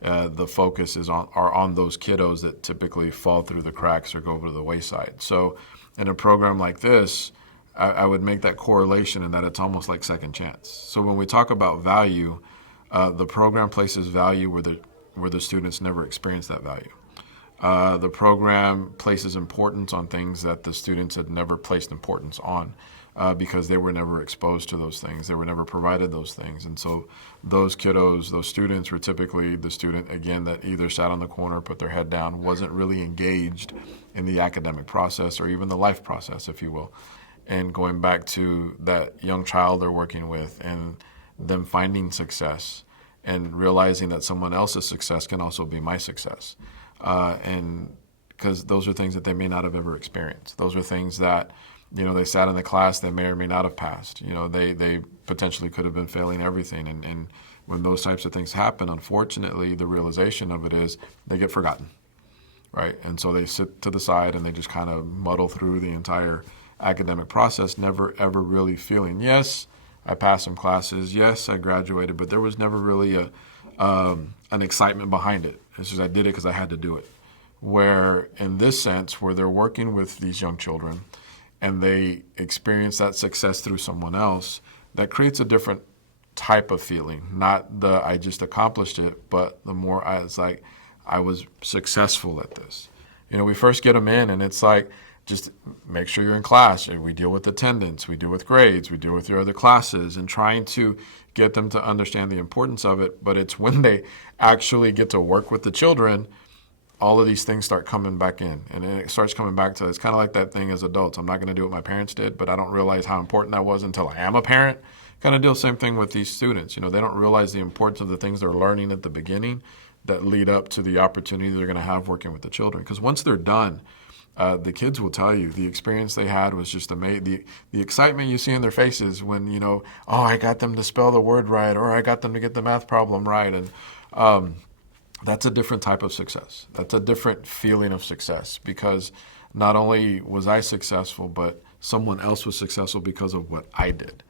the focus are on those kiddos that typically fall through the cracks or go over to the wayside. So in a program like this, I would make that correlation in that it's almost like second chance. So when we talk about value, the program places value where the students never experience that value. The program places importance on things that the students had never placed importance on because they were never exposed to those things. They were never provided those things. And so those kiddos, those students were typically the student, again, that either sat on the corner, put their head down, wasn't really engaged in the academic process or even the life process, if you will. And going back to that young child they're working with and them finding success and realizing that someone else's success can also be my success. And because those are things that they may not have ever experienced. Those are things that, they sat in the class that may or may not have passed. They potentially could have been failing everything. And when those types of things happen, unfortunately, the realization of it is they get forgotten, right? And so they sit to the side and they just kind of muddle through the entire academic process, never ever really feeling, yes, I passed some classes, yes, I graduated, but there was never really an excitement behind it. It's just I did it because I had to do it. Where in this sense, where they're working with these young children and they experience that success through someone else, that creates a different type of feeling. Not the I just accomplished it, but the more it's like I was successful at this. We first get them in and it's like, just make sure you're in class. We deal with attendance, we deal with grades, we deal with your other classes, and trying to get them to understand the importance of it. But it's when they actually get to work with the children, all of these things start coming back in. And it starts coming back to, it's kind of like that thing as adults. I'm not going to do what my parents did, but I don't realize how important that was until I am a parent. Kind of do the same thing with these students. They don't realize the importance of the things they're learning at the beginning that lead up to the opportunity they're going to have working with the children. Because once they're done, the kids will tell you the experience they had was just amazing. The excitement you see in their faces when, I got them to spell the word right, or I got them to get the math problem right. And that's a different type of success. That's a different feeling of success because not only was I successful, but someone else was successful because of what I did.